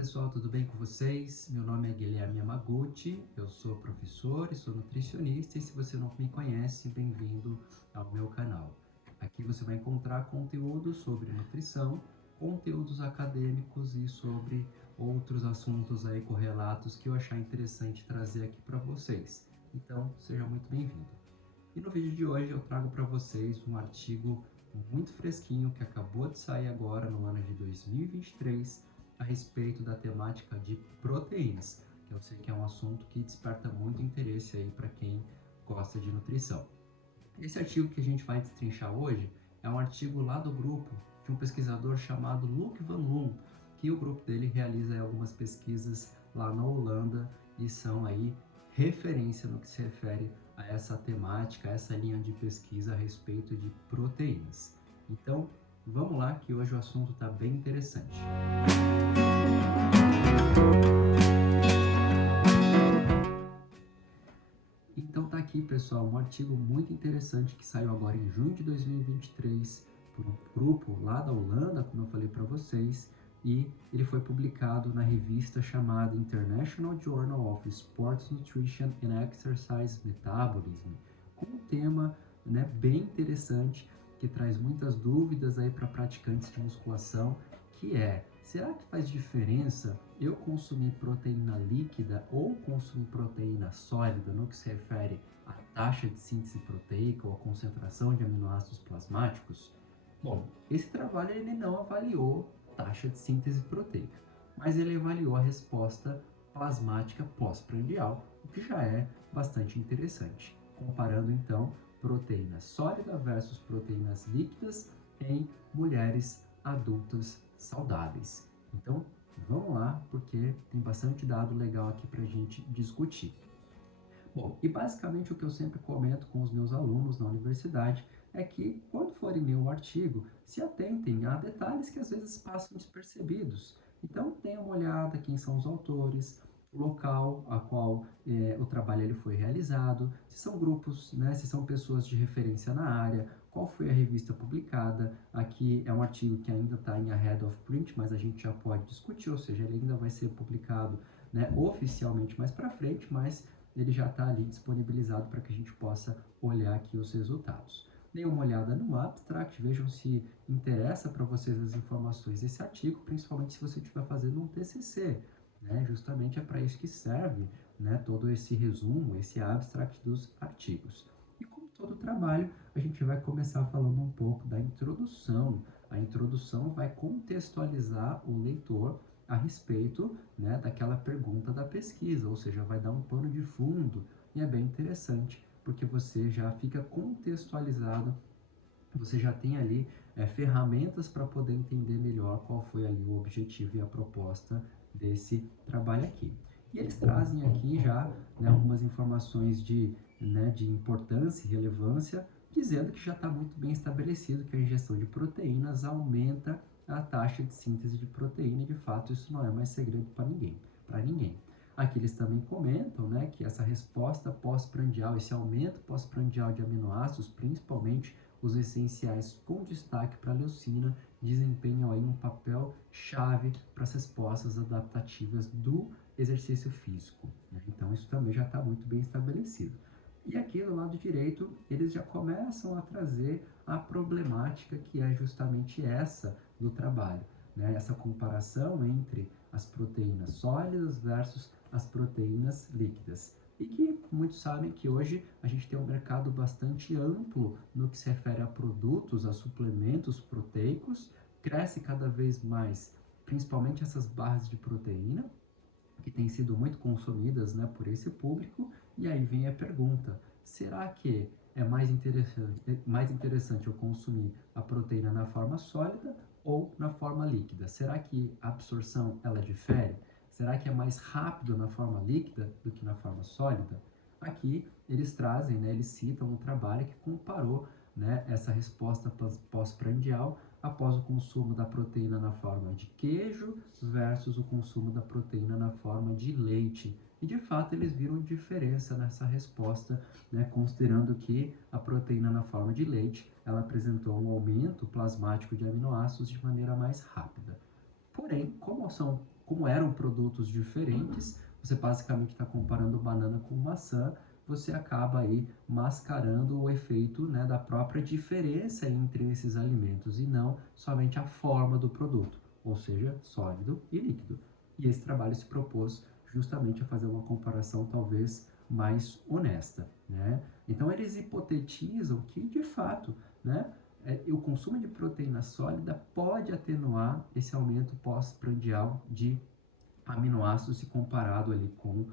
Pessoal, tudo bem com vocês? Meu nome é Guilherme Yamaguchi, eu sou professor e sou nutricionista e se você não me conhece, bem-vindo ao meu canal. Aqui você vai encontrar conteúdo sobre nutrição, conteúdos acadêmicos e sobre outros assuntos aí correlatos que eu achar interessante trazer aqui para vocês. Então, seja muito bem-vindo. E no vídeo de hoje eu trago para vocês um artigo muito fresquinho que acabou de sair agora no ano de 2023 a respeito da temática de proteínas, que eu sei que é um assunto que desperta muito interesse aí para quem gosta de nutrição. Esse artigo que a gente vai destrinchar hoje é um artigo lá do grupo de um pesquisador chamado Luc Van Loon, que o grupo dele realiza aí algumas pesquisas lá na Holanda e são aí referência no que se refere a essa temática, a essa linha de pesquisa a respeito de proteínas. Então, vamos lá que hoje o assunto está bem interessante. Então tá aqui, pessoal, um artigo muito interessante que saiu agora em junho de 2023 por um grupo lá da Holanda, como eu falei para vocês, e ele foi publicado na revista chamada International Journal of Sports Nutrition and Exercise Metabolism, com um tema, bem interessante que traz muitas dúvidas aí para praticantes de musculação, que é: será que faz diferença eu consumir proteína líquida ou consumir proteína sólida no que se refere à taxa de síntese proteica ou à concentração de aminoácidos plasmáticos? Bom, esse trabalho ele não avaliou taxa de síntese proteica, mas ele avaliou a resposta plasmática pós-prandial, o que já é bastante interessante, comparando então proteína sólida versus proteínas líquidas em mulheres adultas saudáveis. Então, vamos lá, porque tem bastante dado legal aqui para a gente discutir. Bom, e basicamente o que eu sempre comento com os meus alunos na universidade é que, quando forem ler o artigo, se atentem a detalhes que às vezes passam despercebidos. Então, tenham uma olhada quem são os autores, o local a qual o trabalho ele foi realizado, se são grupos, se são pessoas de referência na área, qual foi a revista publicada. Aqui é um artigo que ainda está em ahead of print, mas a gente já pode discutir, ou seja, ele ainda vai ser publicado oficialmente mais para frente, mas ele já está ali disponibilizado para que a gente possa olhar aqui os resultados. Deem uma olhada no abstract, vejam se interessa para vocês as informações desse artigo, principalmente se você estiver fazendo um TCC, justamente é para isso que serve, todo esse resumo, esse abstract dos artigos. E como todo trabalho, a gente vai começar falando um pouco da introdução. A introdução vai contextualizar o leitor a respeito daquela pergunta da pesquisa, ou seja, vai dar um pano de fundo e é bem interessante, porque você já fica contextualizado, você já tem ali ferramentas para poder entender melhor qual foi ali o objetivo e a proposta desse trabalho aqui. E eles trazem aqui já algumas informações de importância e relevância, dizendo que já está muito bem estabelecido que a ingestão de proteínas aumenta a taxa de síntese de proteína, e de fato isso não é mais segredo para ninguém. Aqui eles também comentam que essa resposta pós-prandial, esse aumento pós-prandial de aminoácidos, principalmente os essenciais com destaque para a leucina, desempenham aí um papel chave para as respostas adaptativas do exercício físico. Então isso também já está muito bem estabelecido. E aqui do lado direito, eles já começam a trazer a problemática que é justamente essa do trabalho, essa comparação entre as proteínas sólidas versus as proteínas líquidas. E que muitos sabem que hoje a gente tem um mercado bastante amplo no que se refere a produtos, a suplementos proteicos, cresce cada vez mais, principalmente essas barras de proteína, que têm sido muito consumidas por esse público. E aí vem a pergunta: será que é mais interessante eu consumir a proteína na forma sólida ou na forma líquida? Será que a absorção ela difere? Será que é mais rápido na forma líquida do que na forma sólida? Aqui eles trazem, eles citam um trabalho que comparou essa resposta pós-prandial após o consumo da proteína na forma de queijo versus o consumo da proteína na forma de leite. E de fato eles viram diferença nessa resposta, considerando que a proteína na forma de leite ela apresentou um aumento plasmático de aminoácidos de maneira mais rápida. Porém, como são como eram produtos diferentes, você basicamente está comparando banana com maçã, você acaba aí mascarando o efeito, né, da própria diferença entre esses alimentos e não somente a forma do produto, ou seja, sólido e líquido. E esse trabalho se propôs justamente a fazer uma comparação talvez mais honesta, né? Então eles hipotetizam que de fato, né, o consumo de proteína sólida pode atenuar esse aumento pós-prandial de aminoácidos se comparado ali com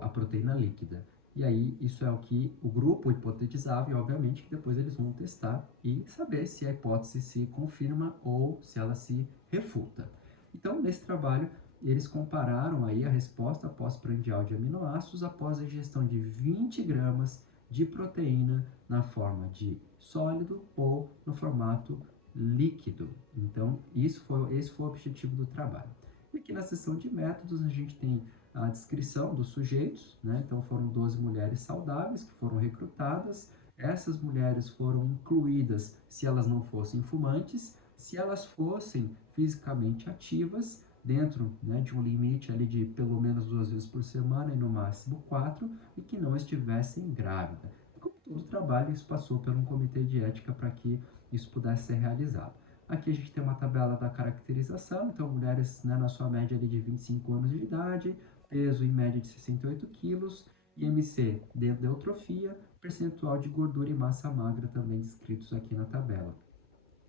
a proteína líquida. E aí, isso é o que o grupo hipotetizava e, obviamente, que depois eles vão testar e saber se a hipótese se confirma ou se ela se refuta. Então, nesse trabalho, eles compararam aí a resposta pós-prandial de aminoácidos após a ingestão de 20 gramas de proteína na forma de sólido ou no formato líquido. Então, esse foi o objetivo do trabalho. E aqui na seção de métodos a gente tem a descrição dos sujeitos, né? Então foram 12 mulheres saudáveis que foram recrutadas. Essas mulheres foram incluídas se elas não fossem fumantes, se elas fossem fisicamente ativas, dentro, né, de um limite ali de pelo menos 2 vezes por semana e no máximo 4, e que não estivessem grávidas. Como todo trabalho, isso passou por um comitê de ética para que isso pudesse ser realizado. Aqui a gente tem uma tabela da caracterização, então mulheres, né, na sua média ali de 25 anos de idade, peso em média de 68 quilos, IMC dentro da eutrofia, percentual de gordura e massa magra também descritos aqui na tabela.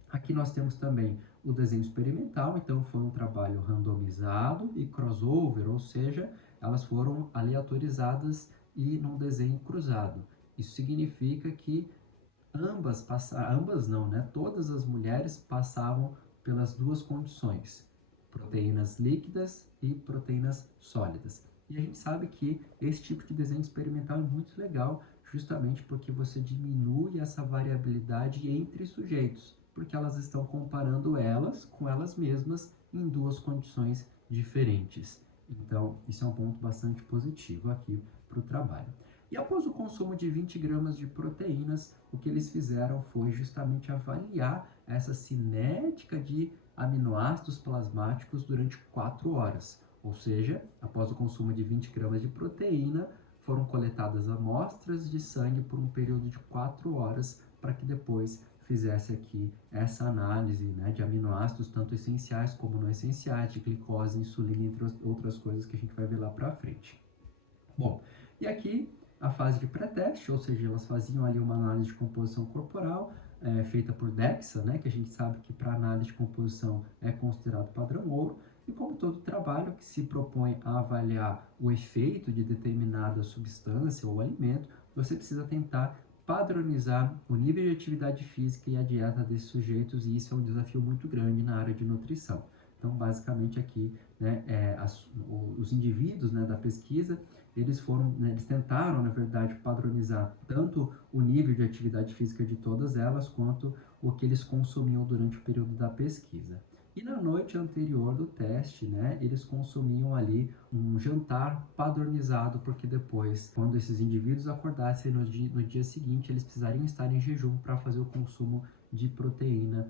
Aqui nós temos também o desenho experimental, então foi um trabalho randomizado e crossover, ou seja, elas foram aleatorizadas e num desenho cruzado. Isso significa que ambas não, né? Todas as mulheres passavam pelas duas condições, proteínas líquidas e proteínas sólidas. E a gente sabe que esse tipo de desenho experimental é muito legal, justamente porque você diminui essa variabilidade entre sujeitos, porque elas estão comparando elas com elas mesmas em duas condições diferentes. Então, isso é um ponto bastante positivo aqui para o trabalho. E após o consumo de 20 gramas de proteínas, o que eles fizeram foi justamente avaliar essa cinética de aminoácidos plasmáticos durante 4 horas. Ou seja, após o consumo de 20 gramas de proteína, foram coletadas amostras de sangue por um período de 4 horas para que depois fizesse aqui essa análise, né, de aminoácidos, tanto essenciais como não essenciais, de glicose, insulina, entre outras coisas que a gente vai ver lá para frente. Bom, e aqui a fase de pré-teste, ou seja, elas faziam ali uma análise de composição corporal, feita por DEXA, né, que a gente sabe que para análise de composição é considerado padrão ouro, e como todo trabalho que se propõe a avaliar o efeito de determinada substância ou alimento, você precisa tentar padronizar o nível de atividade física e a dieta desses sujeitos, e isso é um desafio muito grande na área de nutrição. Então, basicamente aqui, né, os indivíduos, né, da pesquisa, eles tentaram, na verdade, padronizar tanto o nível de atividade física de todas elas, quanto o que eles consumiam durante o período da pesquisa. E na noite anterior do teste, né, eles consumiam ali um jantar padronizado, porque depois, quando esses indivíduos acordassem no dia seguinte, eles precisariam estar em jejum para fazer o consumo de proteína,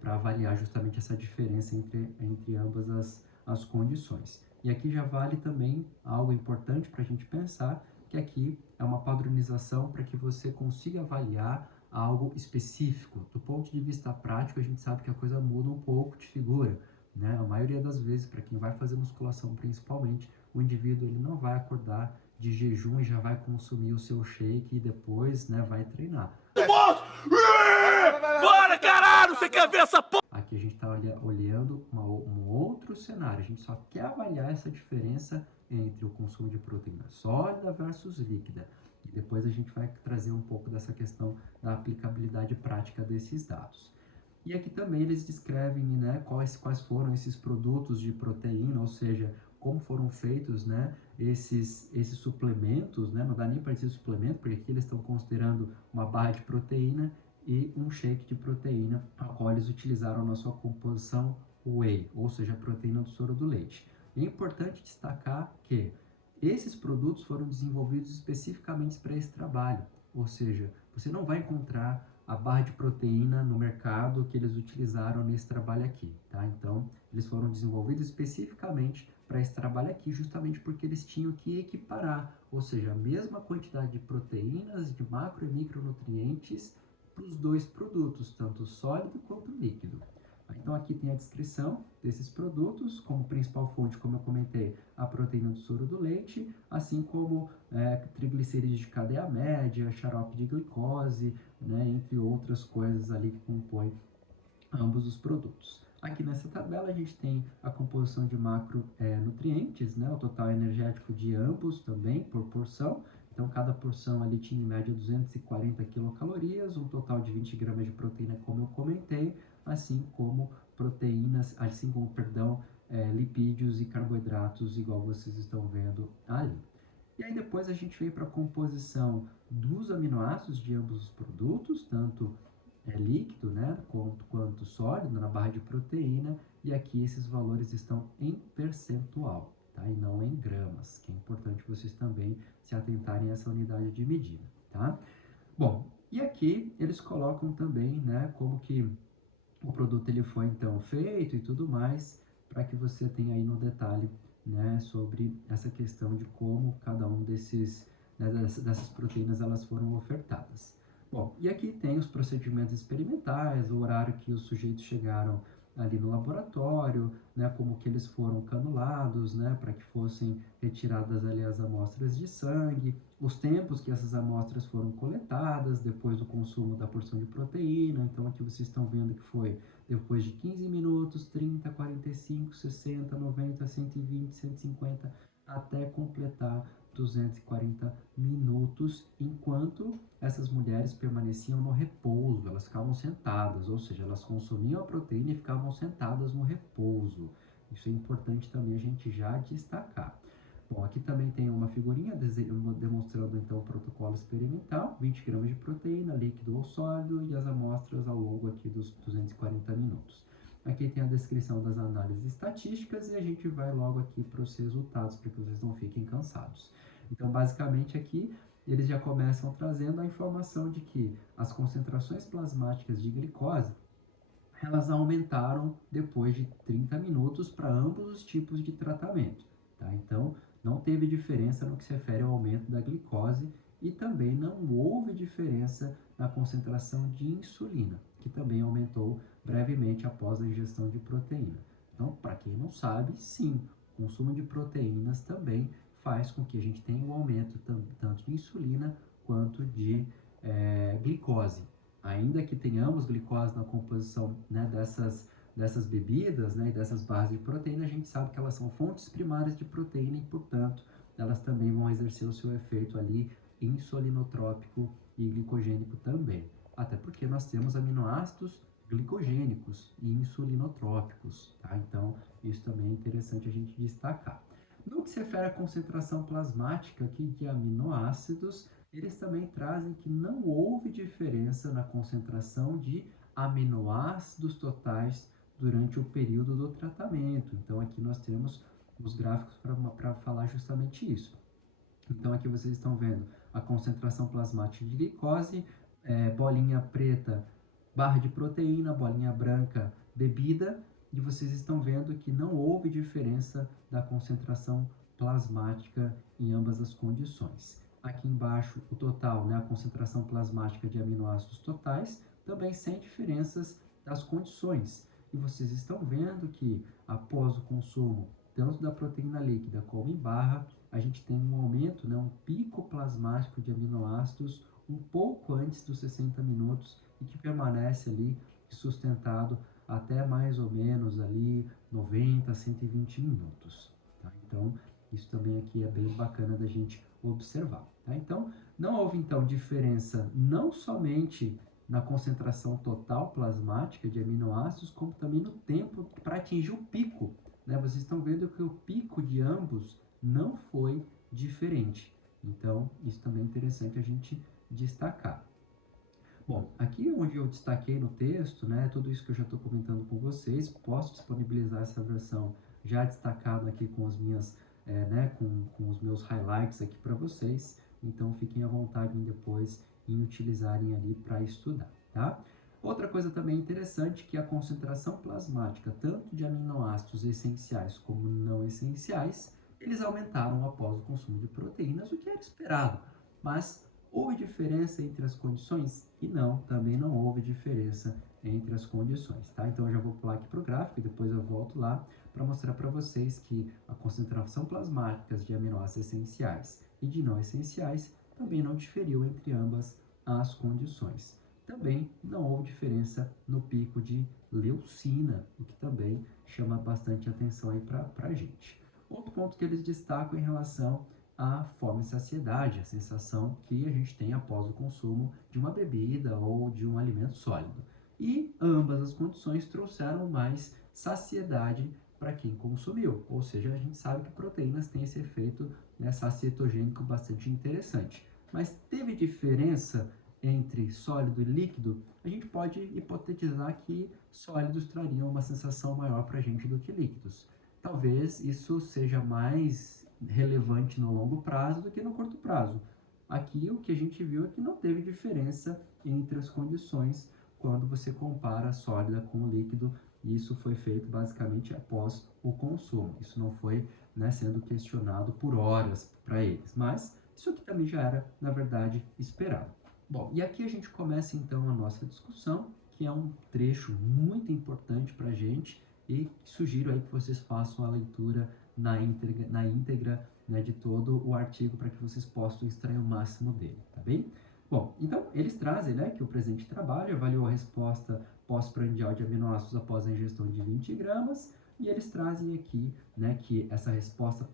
para avaliar justamente essa diferença entre ambas as condições. E aqui já vale também algo importante para a gente pensar, que aqui é uma padronização para que você consiga avaliar algo específico. Do ponto de vista prático, a gente sabe que a coisa muda um pouco de figura, né? A maioria das vezes, para quem vai fazer musculação principalmente, o indivíduo ele não vai acordar de jejum e já vai consumir o seu shake e depois, né, vai treinar. Bora, caralho! Você quer ver essa porra? Aqui a gente está olhando um outro cenário. A gente só quer avaliar essa diferença entre o consumo de proteína sólida versus líquida. E depois a gente vai trazer um pouco dessa questão da aplicabilidade prática desses dados. E aqui também eles descrevem, né, quais foram esses produtos de proteína, ou seja, como foram feitos, né, esses suplementos, né, não dá nem para dizer suplemento, porque aqui eles estão considerando uma barra de proteína e um shake de proteína, a qual eles utilizaram na sua composição whey, ou seja, a proteína do soro do leite. E é importante destacar que esses produtos foram desenvolvidos especificamente para esse trabalho, ou seja, você não vai encontrar a barra de proteína no mercado que eles utilizaram nesse trabalho aqui, tá? Então, eles foram desenvolvidos especificamente para esse trabalho aqui, justamente porque eles tinham que equiparar, ou seja, a mesma quantidade de proteínas, de macro e micronutrientes para os dois produtos, tanto sólido quanto líquido. Então aqui tem a descrição desses produtos, como principal fonte, como eu comentei, a proteína do soro do leite, assim como triglicerídeos de cadeia média, xarope de glicose, né, entre outras coisas ali que compõem ambos os produtos. Aqui nessa tabela a gente tem a composição de macronutrientes, né, o total energético de ambos também por porção. Então cada porção ali tinha em média 240 quilocalorias, um total de 20 gramas de proteína, como eu comentei, assim como proteínas, lipídios e carboidratos, igual vocês estão vendo ali. E aí depois a gente veio para a composição dos aminoácidos de ambos os produtos, tanto líquido, né, quanto sólido, na barra de proteína, e aqui esses valores estão em percentual, tá? E não em gramas, que é importante vocês também se atentarem a essa unidade de medida, tá? Bom, e aqui eles colocam também, né, como que o produto ele foi então feito e tudo mais, para que você tenha aí no detalhe, né, sobre essa questão de como cada um dessas proteínas elas foram ofertadas. Bom, e aqui tem os procedimentos experimentais, o horário que os sujeitos chegaram ali no laboratório, né, como que eles foram canulados, né, para que fossem retiradas ali as amostras de sangue, os tempos que essas amostras foram coletadas depois do consumo da porção de proteína. Então aqui vocês estão vendo que foi depois de 15 minutos, 30, 45, 60, 90, 120, 150, até completar 240 minutos, enquanto essas mulheres permaneciam no repouso, elas ficavam sentadas, ou seja, elas consumiam a proteína e ficavam sentadas no repouso. Isso é importante também a gente já destacar. Bom, aqui também tem uma figurinha demonstrando então o protocolo experimental, 20 gramas de proteína, líquido ou sólido, e as amostras ao longo aqui dos 240 minutos. Aqui tem a descrição das análises estatísticas e a gente vai logo aqui para os resultados, para que vocês não fiquem cansados. Então, basicamente aqui, eles já começam trazendo a informação de que as concentrações plasmáticas de glicose, elas aumentaram depois de 30 minutos para ambos os tipos de tratamento, tá? Então, não teve diferença no que se refere ao aumento da glicose e também não houve diferença na concentração de insulina, que também aumentou brevemente após a ingestão de proteína. Então, para quem não sabe, sim, o consumo de proteínas também faz com que a gente tenha um aumento tanto de insulina quanto de glicose. Ainda que tenhamos glicose na composição, né, dessas bebidas, né, e dessas barras de proteína, a gente sabe que elas são fontes primárias de proteína e, portanto, elas também vão exercer o seu efeito ali insulinotrópico e glicogênico também. Até porque nós temos aminoácidos glicogênicos e insulinotrópicos, tá? Então, isso também é interessante a gente destacar. No que se refere à concentração plasmática aqui de aminoácidos, eles também trazem que não houve diferença na concentração de aminoácidos totais durante o período do tratamento. Então, aqui nós temos os gráficos para falar justamente isso. Então, aqui vocês estão vendo a concentração plasmática de glicose, bolinha preta, barra de proteína, bolinha branca, bebida, e vocês estão vendo que não houve diferença da concentração plasmática em ambas as condições. Aqui embaixo, o total, né, a concentração plasmática de aminoácidos totais, também sem diferenças das condições. E vocês estão vendo que após o consumo tanto da proteína líquida como em barra, a gente tem um aumento, né, um pico plasmático de aminoácidos um pouco antes dos 60 minutos e que permanece ali sustentado até mais ou menos ali 90, 120 minutos. Tá? Então, isso também aqui é bem bacana da gente observar. Tá? Então, não houve então diferença não somente na concentração total plasmática de aminoácidos, como também no tempo para atingir o pico, né? Vocês estão vendo que o pico de ambos não foi diferente. Então, isso também é interessante a gente destacar. Bom, aqui onde eu destaquei no texto, né, tudo isso que eu já estou comentando com vocês, posso disponibilizar essa versão já destacada aqui com as minhas, com os meus highlights aqui para vocês. Então, fiquem à vontade depois em utilizarem ali para estudar. tá? Outra coisa também interessante é que a concentração plasmática, tanto de aminoácidos essenciais como não essenciais, eles aumentaram após o consumo de proteínas, o que era esperado. Mas houve diferença entre as condições? E não, também não houve diferença entre as condições, tá? Então eu já vou pular aqui para o gráfico e depois eu volto lá para mostrar para vocês que a concentração plasmática de aminoácidos essenciais e de não essenciais também não diferiu entre ambas as condições. Também não houve diferença no pico de leucina, o que também chama bastante atenção aí para a gente. Outro ponto que eles destacam em relação à fome e saciedade, a sensação que a gente tem após o consumo de uma bebida ou de um alimento sólido. E ambas as condições trouxeram mais saciedade para quem consumiu, ou seja, a gente sabe que proteínas têm esse efeito, né, sacietogênico bastante interessante. Mas teve diferença entre sólido e líquido? A gente pode hipotetizar que sólidos trariam uma sensação maior para a gente do que líquidos. Talvez isso seja mais relevante no longo prazo do que no curto prazo. Aqui o que a gente viu é que não teve diferença entre as condições quando você compara sólida com líquido, e isso foi feito basicamente após o consumo. Isso não foi, né, sendo questionado por horas para eles, mas isso aqui também já era, na verdade, esperado. Bom, e aqui a gente começa então a nossa discussão, que é um trecho muito importante para a gente, e sugiro aí que vocês façam a leitura na íntegra, né, de todo o artigo para que vocês possam extrair o máximo dele, tá bem? Bom, então eles trazem, né, que o presente trabalho avaliou a resposta pós-prandial de aminoácidos após a ingestão de 20 gramas, e eles trazem aqui, né, que essa resposta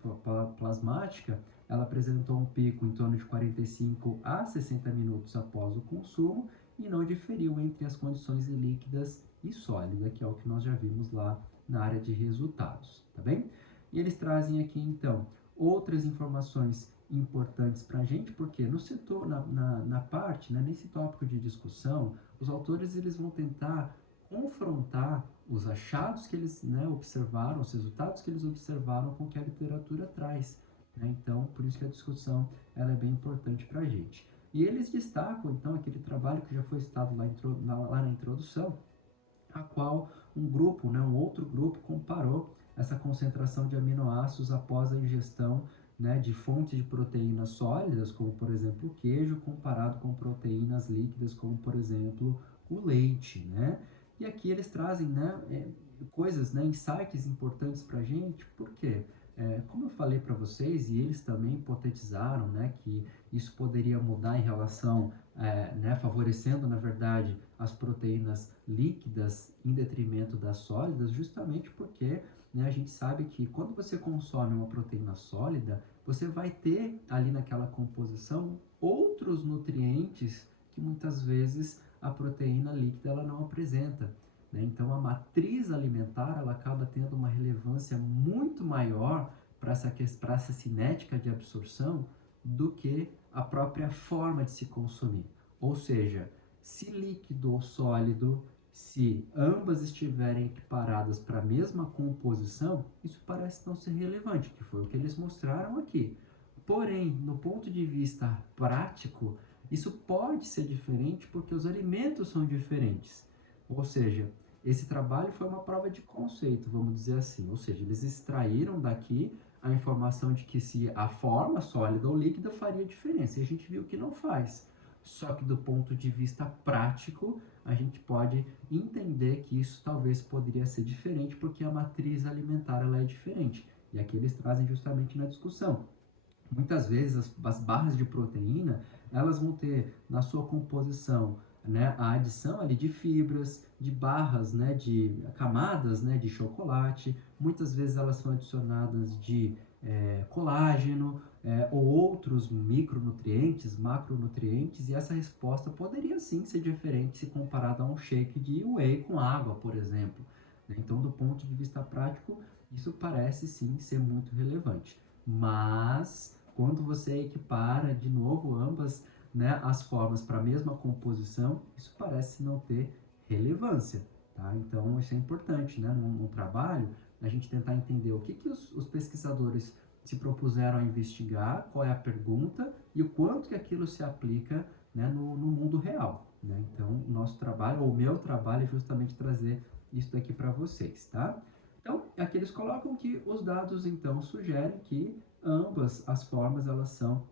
plasmática ela apresentou um pico em torno de 45 a 60 minutos após o consumo e não diferiu entre as condições líquidas e sólida, que é o que nós já vimos lá na área de resultados, tá bem? E eles trazem aqui, então, outras informações importantes para a gente, porque no setor, na parte, né, nesse tópico de discussão, os autores eles vão tentar confrontar os achados que eles, né, observaram, os resultados que eles observaram com o que a literatura traz, né? Então, por isso que a discussão ela é bem importante para a gente. E eles destacam, então, aquele trabalho que já foi citado lá na introdução, a qual um grupo, né, um outro grupo, comparou essa concentração de aminoácidos após a ingestão, né, de fontes de proteínas sólidas, como por exemplo o queijo, comparado com proteínas líquidas, como por exemplo o leite, né? E aqui eles trazem, né, coisas, né, insights importantes para a gente, por quê? Como eu falei para vocês, e eles também hipotetizaram, né, que isso poderia mudar em relação, né, favorecendo, na verdade, as proteínas líquidas em detrimento das sólidas, justamente porque, né, a gente sabe que quando você consome uma proteína sólida, você vai ter ali naquela composição outros nutrientes que muitas vezes a proteína líquida ela não apresenta. Né? Então, a matriz alimentar ela acaba tendo uma relevância muito maior para essa cinética de absorção do que a própria forma de se consumir. Ou seja, se líquido ou sólido, se ambas estiverem equiparadas para a mesma composição, isso parece não ser relevante, que foi o que eles mostraram aqui. Porém, no ponto de vista prático, isso pode ser diferente porque os alimentos são diferentes. Ou seja, esse trabalho foi uma prova de conceito, vamos dizer assim. Ou seja, eles extraíram daqui a informação de que se a forma sólida ou líquida faria diferença. E a gente viu que não faz. Só que do ponto de vista prático, a gente pode entender que isso talvez poderia ser diferente porque a matriz alimentar ela é diferente. E aqui eles trazem justamente na discussão. Muitas vezes as barras de proteína, elas vão ter na sua composição, né, a adição ali de fibras, de barras, né, de camadas, né, de chocolate. Muitas vezes elas são adicionadas de colágeno ou outros micronutrientes, macronutrientes, e essa resposta poderia sim ser diferente se comparada a um shake de whey com água, por exemplo. Então, do ponto de vista prático, isso parece sim ser muito relevante. Mas quando você equipara de novo ambas, né, as formas para a mesma composição, isso parece não ter relevância, tá? Então isso é importante, né, no trabalho, a gente tentar entender o que os pesquisadores se propuseram a investigar, qual é a pergunta e o quanto que aquilo se aplica, né, no mundo real. né? Então, o nosso trabalho, ou o meu trabalho, é justamente trazer isso daqui para vocês, tá? Então, aqui eles colocam que os dados, então, sugerem que ambas as formas, elas são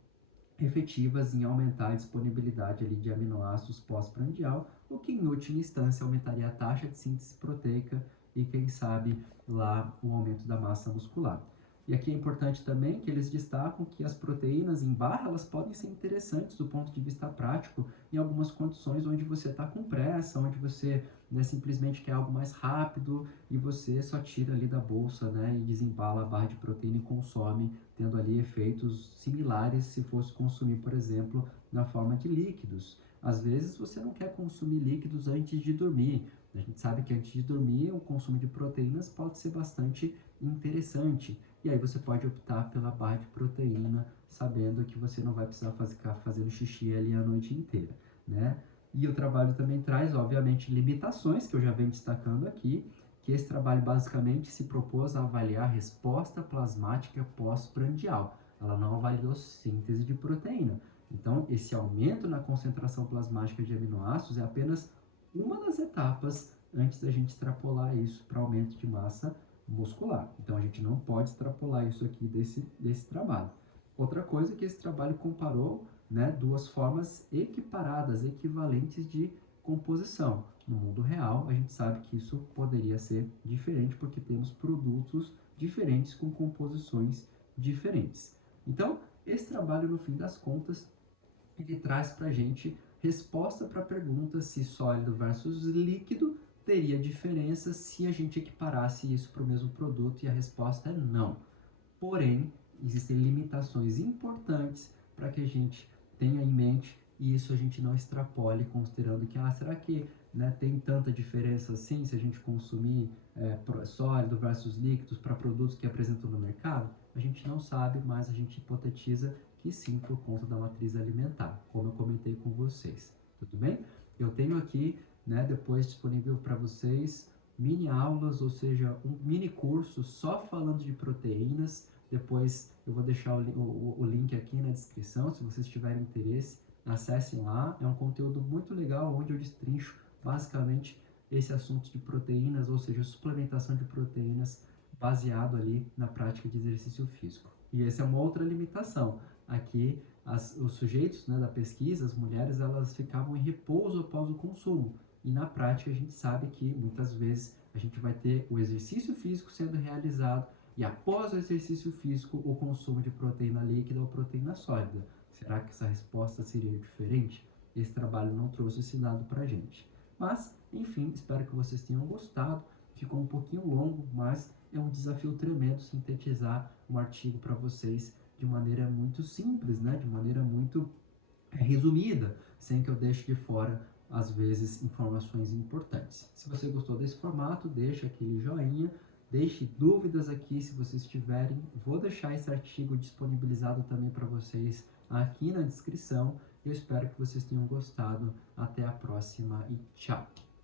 efetivas em aumentar a disponibilidade ali de aminoácidos pós-prandial, o que, em última instância, aumentaria a taxa de síntese proteica e, quem sabe, lá o aumento da massa muscular. E aqui é importante também que eles destacam que as proteínas em barra, elas podem ser interessantes do ponto de vista prático em algumas condições onde você está com pressa, onde você, né, simplesmente quer algo mais rápido e você só tira ali da bolsa, né, e desembala a barra de proteína e consome, tendo ali efeitos similares se fosse consumir, por exemplo, na forma de líquidos. Às vezes você não quer consumir líquidos antes de dormir. A gente sabe que antes de dormir o consumo de proteínas pode ser bastante interessante. E aí você pode optar pela barra de proteína, sabendo que você não vai precisar ficar fazendo xixi ali a noite inteira, né? E o trabalho também traz, obviamente, limitações, que eu já venho destacando aqui, que esse trabalho basicamente se propôs a avaliar a resposta plasmática pós-prandial. Ela não avaliou síntese de proteína. Então, esse aumento na concentração plasmática de aminoácidos é apenas uma das etapas antes da gente extrapolar isso para aumento de massa muscular. Então, a gente não pode extrapolar isso aqui desse trabalho. Outra coisa é que esse trabalho comparou, né, duas formas equiparadas, equivalentes de composição. No mundo real, a gente sabe que isso poderia ser diferente porque temos produtos diferentes com composições diferentes. Então, esse trabalho, no fim das contas, ele traz para a gente resposta para a pergunta se sólido versus líquido teria diferença se a gente equiparasse isso para o mesmo produto, e a resposta é não. Porém, existem limitações importantes para que a gente tenha em mente e isso a gente não extrapole, considerando que, será que, né, tem tanta diferença assim se a gente consumir sólido versus líquidos para produtos que apresentam no mercado? A gente não sabe, mas a gente hipotetiza que sim, por conta da matriz alimentar, como eu comentei com vocês. Tudo bem? Eu tenho aqui, né, depois disponível para vocês mini aulas, ou seja, um mini curso só falando de proteínas. Depois eu vou deixar o link aqui na descrição, se vocês tiverem interesse, acessem lá. É um conteúdo muito legal, onde eu destrincho basicamente esse assunto de proteínas, ou seja, suplementação de proteínas baseado ali na prática de exercício físico. E essa é uma outra limitação. Aqui, os sujeitos, né, da pesquisa, as mulheres, elas ficavam em repouso após o consumo. E na prática a gente sabe que muitas vezes a gente vai ter o exercício físico sendo realizado e após o exercício físico o consumo de proteína líquida ou proteína sólida. Será que essa resposta seria diferente? Esse trabalho não trouxe esse dado para a gente. Mas, enfim, espero que vocês tenham gostado. Ficou um pouquinho longo, mas é um desafio tremendo sintetizar um artigo para vocês de maneira muito simples, né? De maneira muito resumida, sem que eu deixe de fora, às vezes, informações importantes. Se você gostou desse formato, deixa aquele joinha, deixe dúvidas aqui se vocês tiverem. Vou deixar esse artigo disponibilizado também para vocês aqui na descrição. Eu espero que vocês tenham gostado. Até a próxima e tchau!